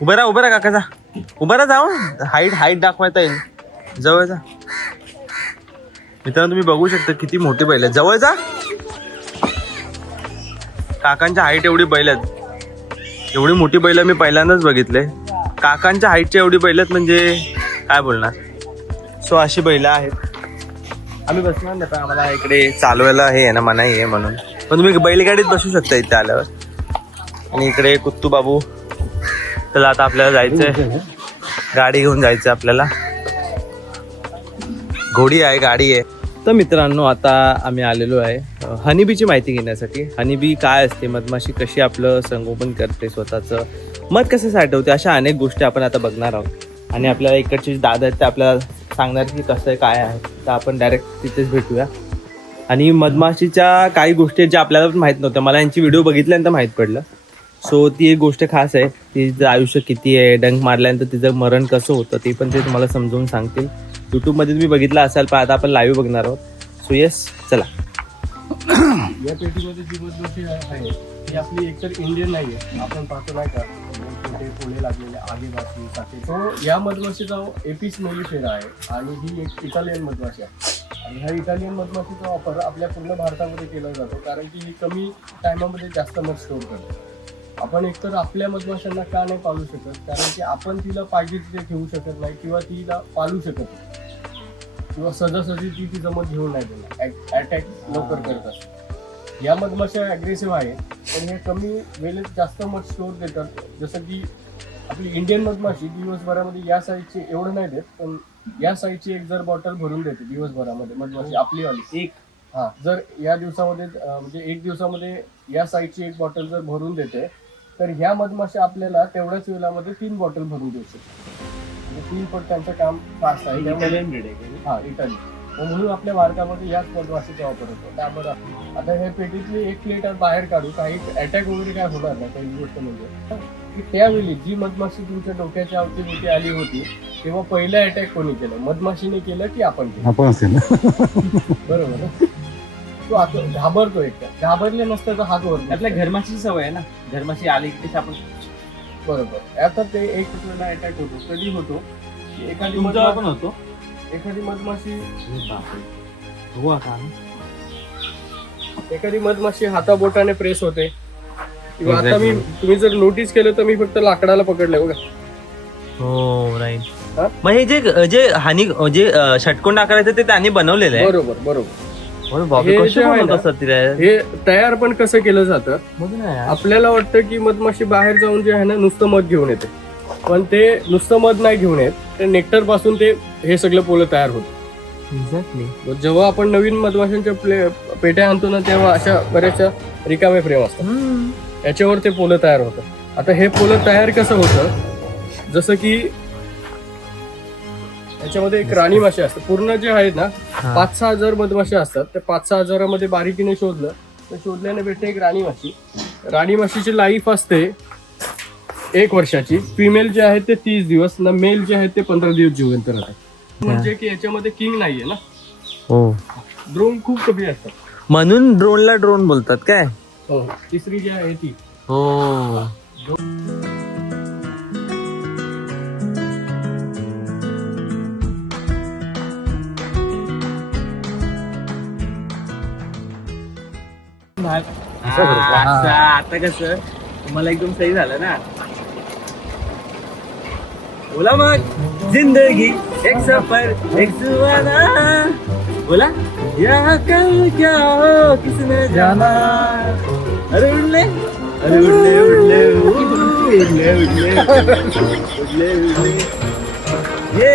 उभं राहा काकाचा, उभं राहा, जाऊ हाईट दाखवायचा येईल. जवळ जा मित्रांनो, तुम्ही बघू शकता किती मोठी बैल आहेत. जवळ जा, काकांच्या हाईट एवढी बैल आहेत. एवढी मोठी बैल मी पहिल्यांदाच बघितले. काकांच्या हाईटच्या एवढी बैल आहेत म्हणजे काय बोलणार. सो अशी बैल आहेत. आम्ही बसणार नाही पण आम्हाला इकडे चालवायला हे आहे ना, मनाई आहे म्हणून. पण तुम्ही बैलगाडीत बसू शकता इथे आल्यावर. आणि इकडे कुत्तू बाबू. तर आता आपल्याला जायचंय, गाडी घेऊन जायचं आपल्याला. घोडी आहे, गाडी आहे. तर मित्रांनो, आता आम्ही आलेलो आहे हनीबीची माहिती घेण्यासाठी. हनीबी काय असते, मधमाशी कशी आपलं संगोपन करते, स्वतःचं मध कसं साठवते, अशा अनेक गोष्टी आपण आता बघणार आहोत. आणि आपल्याला इकडचे जे दादा आहेत ते आपल्याला सांगणार की कसं आहे काय आहे. तर आपण डायरेक्ट तिथेच भेटूया. आणि मधमाशीच्या काही गोष्टी ज्या आपल्याला पण माहीत नव्हत्या, मला यांची व्हिडिओ बघितल्यानंतर माहीत पडलं. सो ती एक गोष्ट खास आहे. तिचं आयुष्य किती आहे, डंक मारल्यानंतर तिचं मरण कसं होतं ते पण ते तुम्हाला समजावून सांगतील. यूट्यूबमध्ये तुम्ही बघितलं असाल, पण आता आपण लाईव्ह बघणार आहोत. सो येस, चला. या पेटीमध्ये जी मधमाशी आहे ती आपली एकतर इंडियन नाही आहे. आपण पाहतो नाही का छोटे पोळे लागलेले आगेबाशी साथे. तो या मधमाशीचा एपिस मेलिफेरा आहे आणि ही एक इटालियन मधमाशी आहे. आणि ह्या इटालियन मधमाशीचा वापर आपल्या पूर्ण भारतामध्ये केला जातो कारण की ही कमी टायमामध्ये जास्त मध स्टोर करते. आपण एकतर आपल्या मधमाशांना का नाही पाळू शकत, कारण की आपण तिला पाहिजे तिथे ठेवू शकत नाही किंवा तिला पाळू शकत नाही किंवा सहजासहजी ती तिचं मध घेऊन नाही देणार, अटॅक लवकर करत असते. या मधमाशा ॲग्रेसिव्ह आहेत पण हे कमी वेळेत जास्त मध स्टोर देतात. जसं की आपली इंडियन मधमाशी दिवसभरामध्ये या साईजची एवढं नाही देत, पण या साईजची एक जर बॉटल भरून देते दिवसभरामध्ये मधमाशी आपलीवाली एक. हां, जर या दिवसामध्ये म्हणजे एक दिवसामध्ये या साईजची एक बॉटल जर भरून देते तर ह्या मधमाशा आपल्याला तेवढ्याच वेळामध्ये 3 बॉटल भरून देऊ शकते. म्हणजे 3 पट त्यांचं काम फास्ट आहे. इटालियन ब्रीड आहे. हां, इटालियन. म्हणून आपल्या भारतामध्ये याच मधमाशीचा वापर होतो. त्यामुळे आता ह्या पेटीतली एक प्लेट बाहेर काढू, काही अटॅक वगैरे काय होणार नाही. पहिली गोष्ट म्हणजे की त्यावेळी जी मधमाशी तुमच्या डोक्याच्या अवतीभोवती आली होती तेव्हा पहिला अटॅक कोणी केलं, मधमाशीने केलं की आपण केलं? बरोबर ना. तो आता घाबरतो, एकटा घाबरले नसतं तर हात वर. आपल्या घरमाशीची सवय आहे ना, घरमाशी आली की आपण. बरोबर. आता ते एक वेळेला अटॅक होतो. कधी होतो की एखादी पण होतो. एखादी मधमाशी हो का, एखादी मधमाशी हाताबोटाने प्रेस होते किंवा आता तुम्ही जर नोटीस केलं तर मी फक्त लाकडाला पकडलंय बघा. हो राईट. मग हे जे हानी जे षटकोन आकाराचं ते त्यांनी बनवलेलं आहे. बरोबर बरोबर. हे हे तयार पण कसं केलं जातं, आपल्याला वाटतं की मधमाशी बाहेर जाऊन जे आहे ना नुसतं मध घेऊन येते, पण ते नुसतं मध नाही घेऊन येत. ते नेक्टर पासून ते हे सगळं पोलं तयार होतं. एक्झॅक्टली. जेव्हा आपण नवीन मधमाशांच्या पेट्या आणतो ना तेव्हा अशा बऱ्याचशा रिकामे फ्रेम असतात, याच्यावर ते पोलं तयार होतं. आता हे पोलं तयार कसं होतं, जसं की याच्यामध्ये एक राणी माशी असते. पूर्ण जे आहेत ना 5-6 हजार मधमाशा असतात. त्या 5-6 हजारामध्ये बारीकीने शोधलं तर शोधल्याने भेटते एक राणी माशी. राणी माशीची लाईफ असते 1 वर्षाची. फिमेल जे आहेत ते 30 दिवस ना, मेल जे आहेत ते 15 दिवस जिवंत राहतात. म्हणजे की याच्यामध्ये किंग नाहीये ना. हो, ड्रोन खूप कमी असतात म्हणून ड्रोनला ड्रोन बोलतात काय. हो. तिसरी जी आहे ती हो. आता कसं तुम्हाला एकदम सही झालं ना. बोला मग. जिंदगी एक सफर एक सुहाना, बोला यहाँ कल क्या हो किसने जाना. अरे उड़ले, अरे उड़ले उड़ले उड़ले उड़ले उड़ले उड़ले ये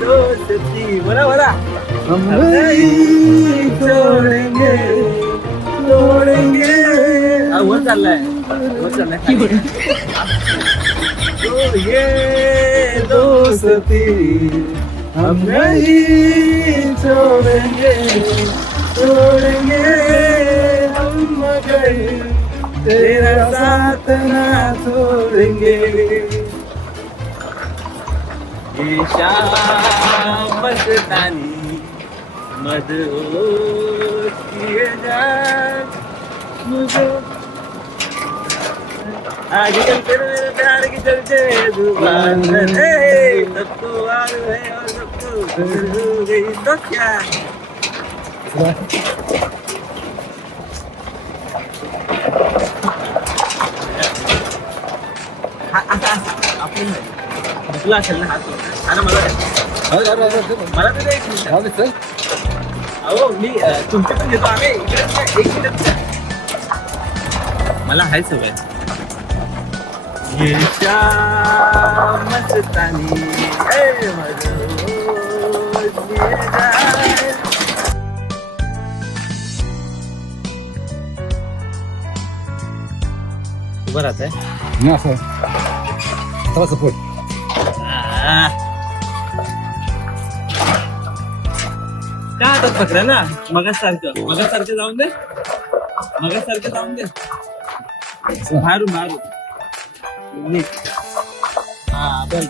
दोस्ती. बोला बोला. हम नहीं छोड़ेंगे छोड़ेंगे. वर चाललाय, वर चाललाय. तो ये दोस्ती हम नहीं छोड़ेंगे छोड़ेंगे हम मगर तेरा साथ ना छोड़ेंगे. ये शाम मस्तानी मदहोश किए जाए मुझे. आगे चलते मेरे प्यार की चलते जुबान है, तब तो आग है और तब तो गुल हो गई तो क्या. आपण तुला असेल ना हात आणि मला तर एक मिनिट. अहो मी तुमचे पण घेतो आम्ही इकडे एक मिनिट. मला हाय सवय ये शाम मस्तानी ए मधुर ये जाए. उभं राहत आहे सपोर्ट. काय हातात पकडा ना मगासारखं जाऊन दे बाहेरून नीट. हा बस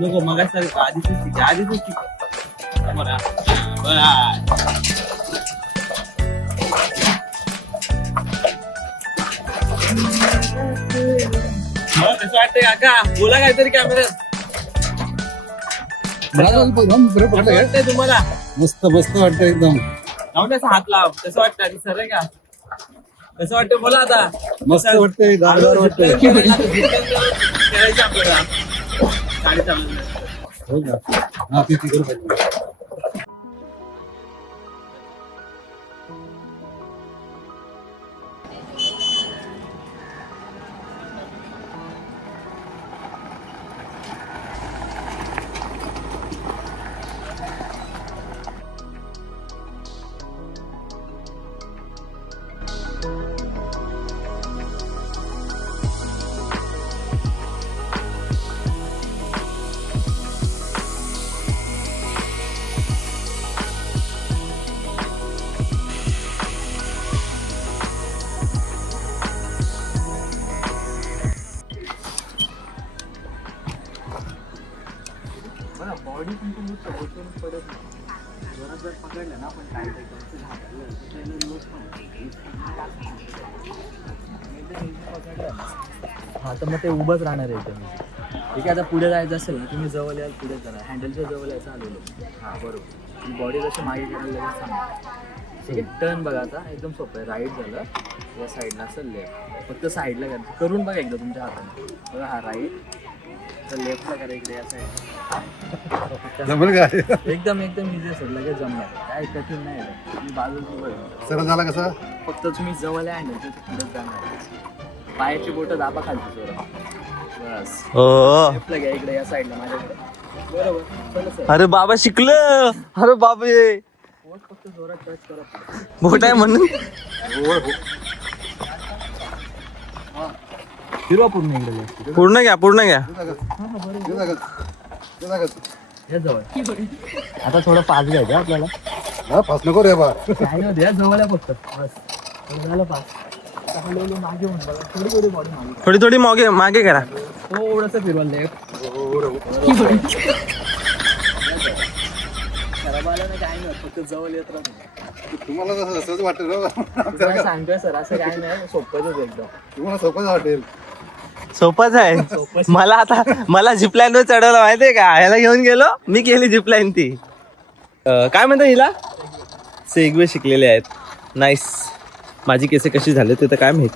नको मगासारखं आधीच ठीक बरं. कसं वाटतंय काका बोला काहीतरी कॅमेऱ्यात. वाटतंय तुम्हाला मस्त मस्त वाटतं एकदम. जाऊन असा हात लाव. कसं वाटतं आधी सर का कसं वाटतं बोला आता. मस्त वाटतंय गारगार वाटतंय. खेळायचं आपल्याला गाडी चालवली. हो का हा ते करू पाहिजे. बॉडी पण तुम्ही ओपन पडत नाही. जर पकडलं ना आपण टाईट हा तर मग ते उभंच राहणार आहे. ठीक आहे आता पुढे जायचं असेल ना तुम्ही जवळ याल पुढे जरा हँडलच्या जवळ यायचं आलेलो. हां बरोबर. बॉडी जशी मागे करायला लगेच सांगा. ठीक आहे टर्न बघा आता एकदम सोपं आहे. राईट झालं या साईडला असेल लेफ्ट फक्त साईडला करायचं. करून बघा एकदा तुमच्या हाताने बघा. हा राईट तर लेफ्टला करा इकडे या साईड. एकदम इझी असेल लगेच जमणार. काय कठीण नाही तुम्ही बाजूला सरळ झाला कसा फक्त तुम्ही जवळ आहे ना पुढे जाणार. पायाची बोटं दाबा खालची जोरा. बस लेफ्टला घ्या इकडे या साईडला माझ्याकडे. बरोबर चला सर. अरे बाबा शिकलं. अरे बाबे बोट फक्त जोरात टच करा. मोठ आहे म्हणून फिरवा पूर्ण इकडे. पूर्ण घ्या या जवळ आता थोडं पाच घ्यायचं आपल्याला. हा पास नको रे बा. काय नाही द्या जवळ आहे फक्त बस. झालं पाच. हळूहळू मागे होऊन बघा. थोडी बॉडी मागे थोडी मागे करा. थोडंसं फिरवा लेफ्ट. खराब आलं ना काय नाही फक्त जवळ येत राहतो. तुम्हाला कसं सहज वाटेल. काय सांगतोय सर असं काय नाही सोपंच एकदम. तुम्हाला सोपंच वाटेल. सोपंच आहे. मला झिपलाईन वर चढवलं माहितीये का. ह्याला घेऊन गेलो मी केली झिपलाईन ती. काय म्हणतात हिला सेगवे शिकलेले आहेत. नाईस. माझी केसे कशी झाले ते तर काय माहित.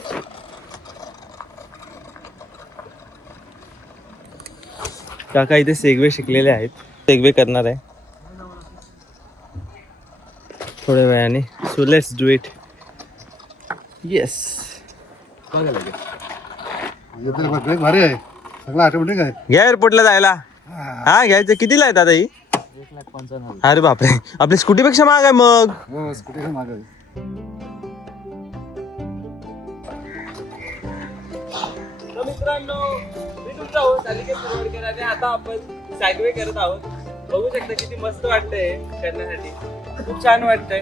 काका इथे सेगवे शिकलेले आहेत. सेगवे करणार आहे थोड्या वेळाने. So let's do it. Yes. बघा लगेच. भारी आहे सगळं ऑटोमॅटिक आहे. घ्या एअरपोर्टला जायला. हा घ्यायचं. कितीला आहे आता ही. 1,55,000. अरे बापरे आपली स्कूटीपेक्षा महाग आहे मग. हो स्कूटी मागे. मित्रांनो मी तुमचा होस्ट अलिकेत सुरवडकर आणि आता आपण सॅगवे करत आहोत. बघू शकता किती मस्त वाटतंय करण्यासाठी. खूप छान वाटतंय.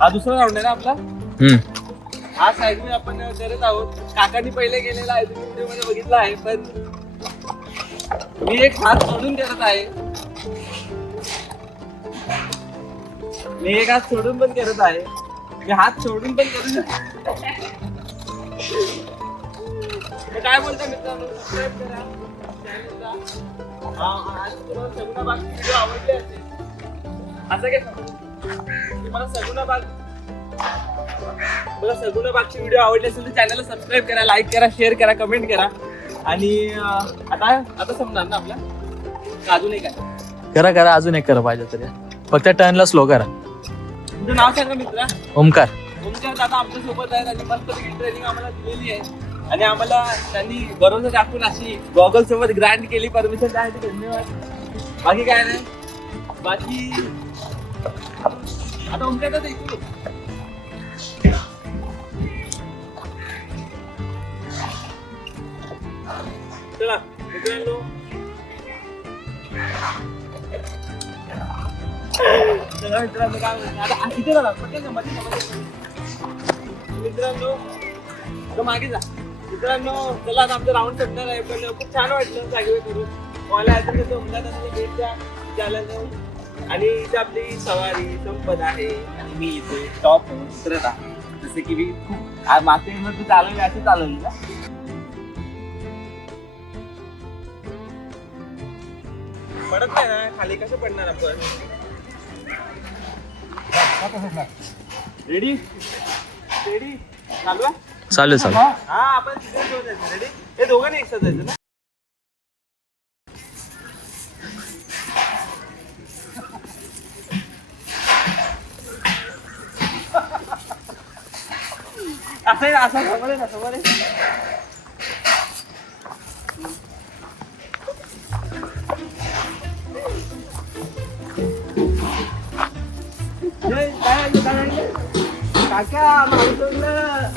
हा दुसरा राऊंड आहे ना आपला. हा सॅगवे आपण करत आहोत. काकांनी पहिले केलेला आहे तुम्ही व्हिडिओ मध्ये बघितला आहे. पण मी एक हात सोडून करत आहे. मी हात सोडून पण करू शकतो. तर काय बोलता मित्रांनो, सबस्क्राईब करा चॅनलला. आज तुम्हाला सगुणाबाग व्हिडिओ आवडले असेल असं काय तुम्हाला सगुणाबागची व्हिडिओ आवडली असेल तर चॅनलला सबस्क्राईब करा, लाईक करा, शेअर करा, कमेंट करा. आणि आता समजा ना आपल्या अजून एक आहे. करा अजून एक करा पाहिजे तरी, फक्त टर्नला स्लो करा. तुमचं नाव सांगा मित्रा. ओमकार. ओमकार दादा आमच्या सोबत आहेत आणि मस्त ट्रेनिंग आम्हाला दिलेली आहे आणि आम्हाला त्यांनी भरोसा दाखवून अशी गॉगल सोबत ग्रँड केली. परमिशन त्यासाठी धन्यवाद. बाकी काय नाही. बाकी आता ओमकार दादा इकडे चला मित्रांनो. चला मित्रांनो काय आता किती झाला मित्रांनो तर मागे जा मित्रांनो. चला आता आमचा राऊंड संपणार आहे पण खूप छान वाटलं जागेवर करून. मला याचं ओमकार भेट द्या चॅनल आणि इथे आपली सवारी संपत आहे आणि मी इथे टॉप उतरत आहे. जसे की मी खूप मागच्या चालवली असे चालवली ना. पडत नाही ना खाली, कसं पडणार आपण. रेडी रेडी चालू आहे. चालू हा आपण तिथे घेऊन जायचं. रेडी. हे दोघांनी एकसाथ जायचं ना. असं समोर आहे ना, समोर आहे. काका मावसोडलं.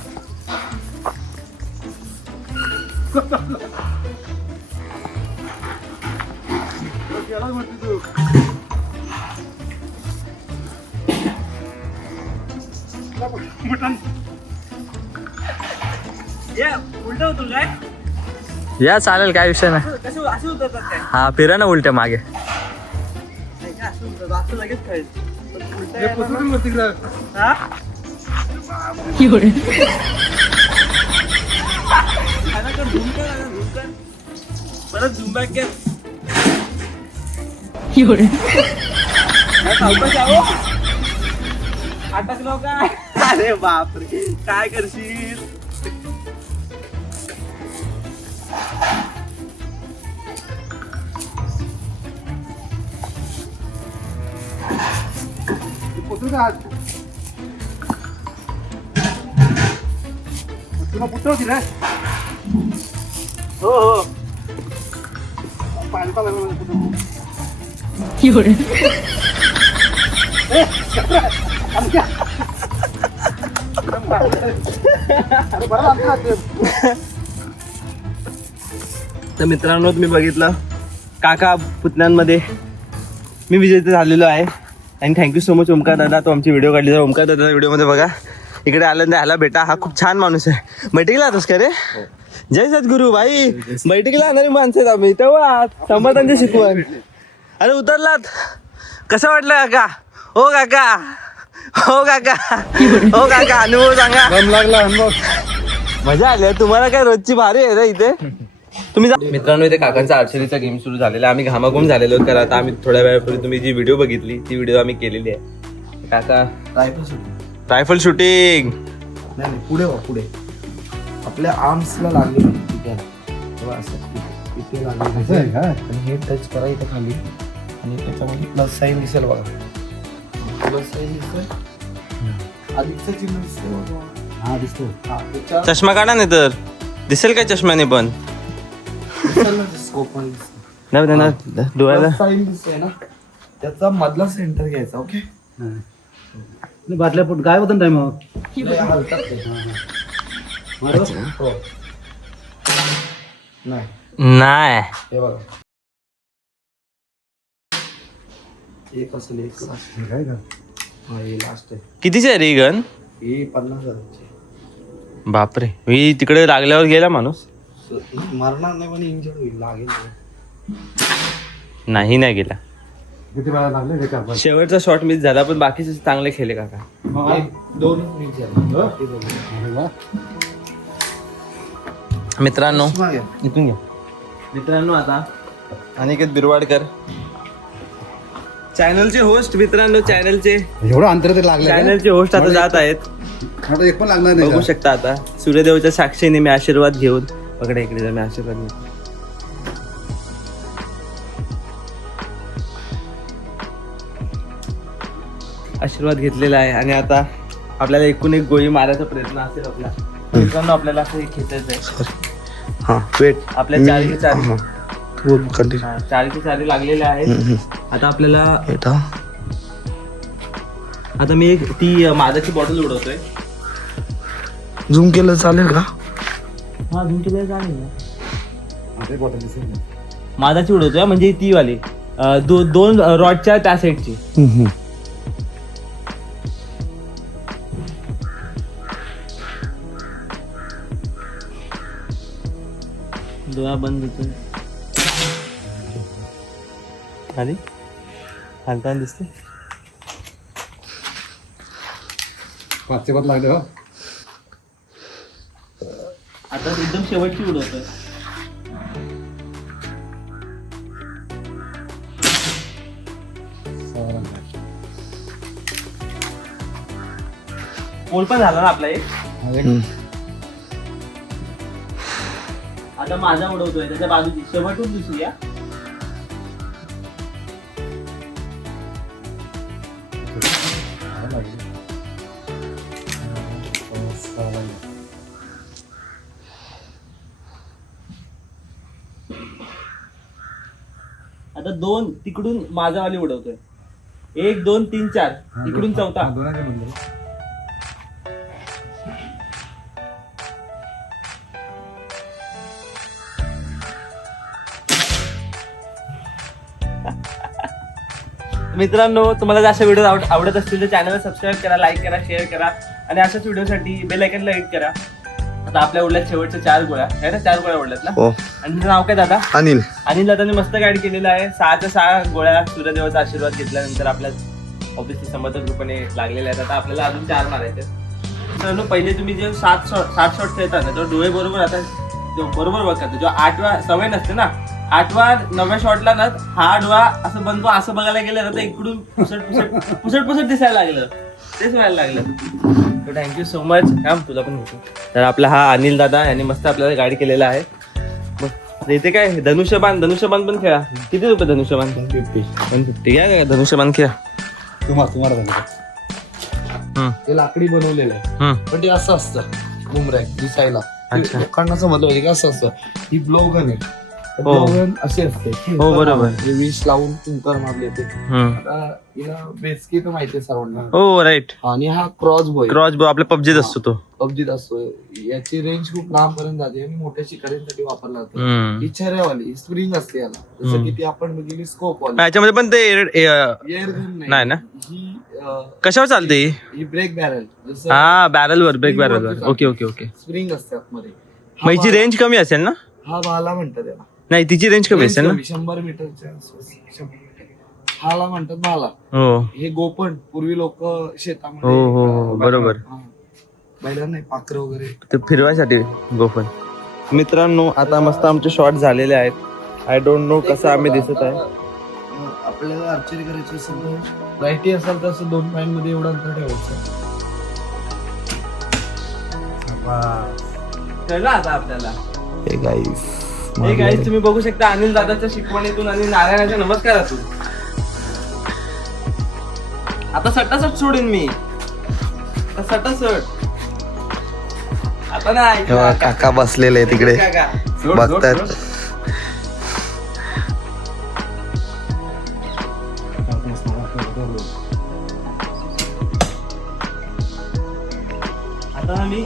उलट होतो काय. या चालेल, काय विषय नाही. कसं असं उतरतात काय. हा फिरा ना उलट्या मागे. असं उतरतात असं लगेच कळेल. हा परत झूम बॅक कर. अटकलो काय. अरे बापरे काय करशील. तुला पुढचं होती ना. हो हो पाणी पाहिलं तर मित्रांनो तुम्ही बघितलं काका पुतण्यांमध्ये मी विजेते झालेलो आहे. आणि थँक्यू सो मच ओमकार दादा, तो आमची व्हिडिओ काढली. तर ओमकार दादा व्हिडिओमध्ये बघा इकडे आल्यानंतर ह्याला भेटा. हा खूप छान माणूस आहे. बैठकीला आतोस का रे. जय सद्गुरू भाई. बैठकीला आणणारी माणसं आहेत आम्ही. तेव्हा समर्थांची शिकवण. अरे उतरलात. कसं वाटलं काका. हो काका हो काका हो काका अनुभव सांगा. लागला अनुभव. मजा आली. तुम्हाला काय रोजची भारी आहे रे इथे. तुम्ही मित्रांनो इथे काकांचा आर्चरीचा गेम सुरू झालेला. आम्ही घामाघूम झालेलो. तर आता आम्ही थोड्या वेळापूर्वी तुम्ही जी व्हिडिओ बघितली ती व्हिडिओ आम्ही केलेली आहे. काका रायफल शूटिंग. नाही पुढे वा पुढे आपल्या आर्म्सला लागले तेव्हा असं इथे लागले आणि हे टच करा इथं खाली आणि त्याच्यामध्ये प्लस साईन दिसेल बघा. प्लस साईन दिसेल. अधिकचं चिन्ह दिसतं बघा. हा दिसतो. हा त्याच्या चष्मा काढा नाही तर दिसेल काय चष्म्याने पण. स्कोप पण दिसतो. नाही त्यांना डोळ्याला साईन दिसतोय ना त्याचा मधला सेंटर घ्यायचा. ओके बाटल्या पोट काय होतं टाइम हलतात ते. हो. नाही नाही हे बघा एक असेल एक काय का हा हे लास्ट आहे. कितीचे आहे रे गन. हे 50,000 बापरे. मी तिकडे लागल्यावर गेला माणूस. मरणार नाही पण इंजर्ड होईल लागेल. नाही गेला. किती वेळा लागले रे का. शेवटचा शॉट मिस झाला पण बाकीचे चांगले खेळले काका. दोन मिनिट झाले. बाकी दोन. अरे वा. मित्रांनो इथून घ्या. मित्रांनो आता अनिकेत बिरवाडकर चॅनलचे होस्ट, मित्रांनो चॅनलचे एवढं अंतर ते लागलं होस्ट आता जात आहेत. आता एक पण लागणार नाही बघू का? शकता आता सूर्यदेवाच्या साक्षीने मी आशीर्वाद घेऊन पकडे इकडे जा, मी आशीर्वाद घेऊन आशीर्वाद घेतलेला आहे. आणि आता आपल्याला एकूण एक गोळी मारायचा प्रयत्न असेल आपला. मित्रांनो आपल्याला असं एक खेचायचं आहे. हा वेट आपल्या चारी कंटिन्यू चारी लागलेल्या आहेत. आता आपल्याला आता मी एक ती माझाची बॉटल उडवतोय. झूम केलं चालेल का? हा झूम केलं चालेल ना. माझाची उडवतोय म्हणजे ती वाली दोन रॉडच्या त्या साईडची. डोळा बंद होतो खाली हालताना दिसते. 5 पाच लागले हो. आता एकदम शेवटची उडवतोय. पोल पण झाला ना आपला एक. आता माझा उडवतोय त्याच्या बाजूची शेवटून दुसरी. आता 2 तिकडून माझावाली उडवतोय. 1 2 3 4 इकडून चौथा. मित्रांनो तुम्हाला जर अशा व्हिडिओ आवडत असतील तर चॅनलला सबस्क्राईब करा, लाईक करा, शेअर करा आणि अशाच व्हिडिओसाठी बेल आयकॉनला हिट करा. आता आपल्या उडल्यात शेवटच्या 4 गोळ्या आहे ना. 4 गोळ्या उडल्यात ना. आणि तुझं नाव काय दादा? अनिल दादाने मस्त गाईड केलेलं आहे. 6च्या 6 गोळ्या सूर्यदेवाचा आशीर्वाद घेतल्यानंतर आपल्या ऑब्विसली समर्थक रूपाने लागलेल्या आहेत. आता आपल्याला अजून 4 मारायचे. मित्रांनो पहिले तुम्ही जे 60 शॉट खेळता ना तो डोळे बरोबर आता बरोबर बघा. जो 8व्या सवय नसते ना 8व्या 9व्या शॉटला ना हा डोळा असं बनतो. असं बघायला गेलं ना तर इकडून पुसट दिसायला लागलं. तेच व्हायला लागलं. तर थँक्यू सो मच. तुला पण होतो. तर आपला हा अनिल दादा यांनी मस्त आपल्याला गाईड केलेला आहे. मग इथे काय धनुष्यबाण पण खेळा. किती रुपये धनुष्यबाण? 150 घ्या. धनुष्यबाण खेळा. तुम्हाला ते लाकडी बनवलेलं आहे पण ते असं असतं बुमरॅंग दिसायला. लोकांना समजलं पाहिजे का असं असतं. ही ब्लोगन आहे. ब्लोगन असे असते. हो बरोबर. विष लावून कुंकर मारले ते. आता हिला बेसकी तर माहिती आहे सर्वांना. हो राईट. आणि हा क्रॉस बॉय आपल्या पबजीत असतो तो. पबजीत असतो. याची रेंज खूप लांब पर्यंत जाते आणि मोठ्या शिकाऱ्यांसाठी वापरला जातो. ही छऱ्यावाली स्प्रिंग असते याला. जसं की ती आपण बघितली स्कोप वाली. याच्यामध्ये पण ते एअरगन नाही ना. ही कशावर चालते ही ब्रेक बॅरल. जसं हा बॅरलवर ब्रेक बॅरलवर. ओके स्प्रिंग असते आतमध्ये. मग हिची रेंज कमी असेल ना. हा भाला म्हणतात त्याला. नाही तिची रेंज कमी असेल ना. 100 मीटरच्या आसपास. 100 मीटर. हाला म्हणतात भाला. हो हे गोपण पूर्वी लोक शेतामध्ये. हो बरोबर. बैलांना नाही पाखरं वगैरे ते फिरवायसाठी गोफन. मित्रांनो आता मस्त आमचे शॉट झालेले आहेत. आय डोंट नो कसं आम्ही दिसत आहे. आपल्याला आर्चरी करायची असेल रायटी असेल तर असं 2 पॉईंट मध्ये एवढं अंतर ठेवायचं. कळलं आता आपल्याला. हे गाईस तुम्ही बघू शकता अनिल दादाच्या शिकवणीतून आणि नारायणाच्या नमस्कारातून आता सटासट सोडीन मी. सटासट आता नाही. काका बसलेले तिकडे बघतात. आता मी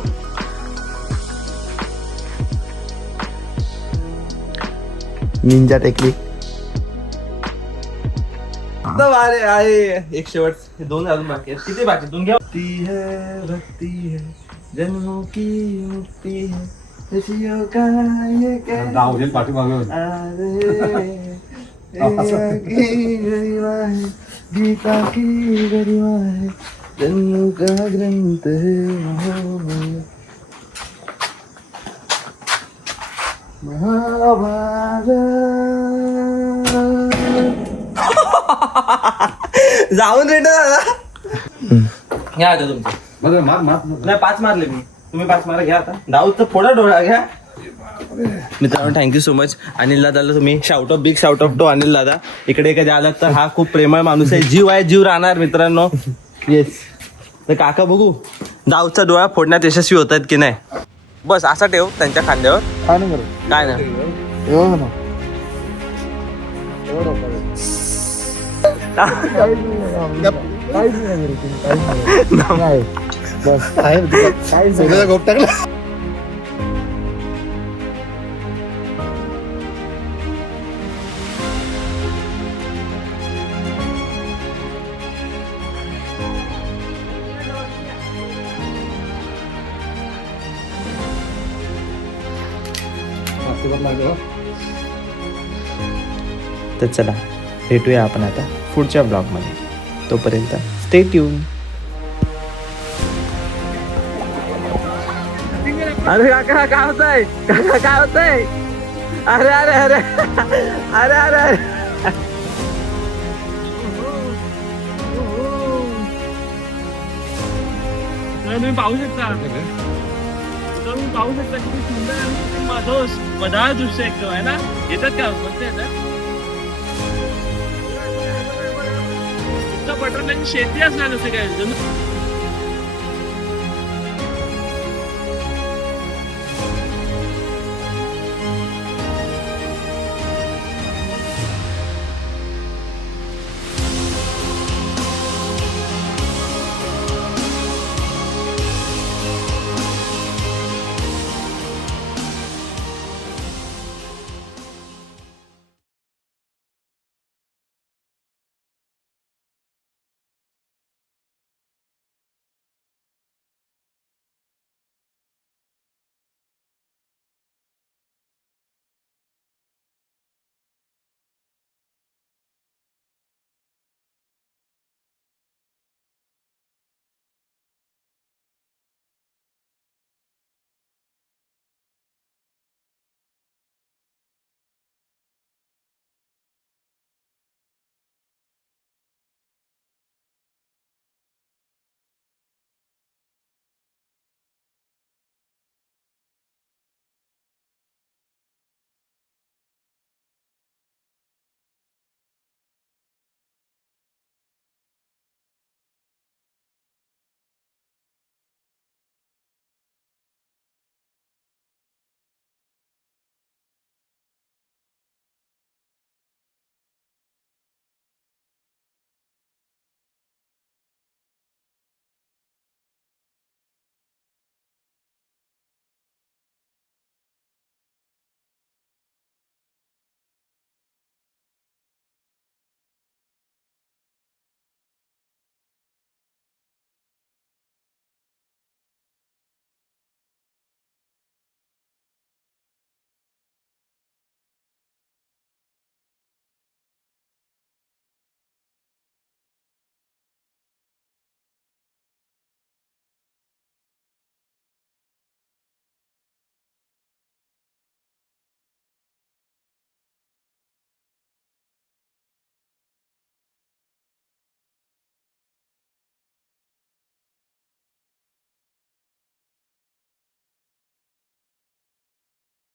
निंजा टेक्निक. अरे आहे एक शेवट. 2 अजून बाकी आहेत. किती बाकी? 2 घ्या. भक्ती है जन्मों की मुक्ति है खुशियों का ये गाव पाठीमागे गरिमा है गीता की गरिमा है जन्मों का ग्रंथ है. जाऊन रेट घ्या आता तुमचं. बरं, मार मार नाही 5 मारले मी, तुम्ही 5 मारा. घ्या आता दाऊदचा थोडा डोळा घ्या. मित्रांनो थँक्यू सो मच. अनिल दादाला तुम्ही big shout out to Anil dada. इकडे कधी आलात तर हा खूप प्रेमळ माणूस आहे, जीव आहे, जीव राहणार मित्रांनो. येस. तर काका बघू दाऊदचा डोळा फोडण्यात यशस्वी होत आहेत की नाही. बस असा ठेव त्यांच्या खांद्यावर. काय नाही गोप टाकला. तर चला भेटूया आपण आता पुढच्या ब्लॉगमध्ये. तोपर्यंत स्टे ट्यून. अरे काका काय होतंय, काका काय होतंय. अरे अरे अरे अरे अरे अरे तुम्ही पाहू शकता, तुम्ही पाहू शकता किती सुंदर आणि मधाळ दृश्य एकदम आहे ना. येतात का कोणते येतात. बटाट्याची शेती असणार नसते काय.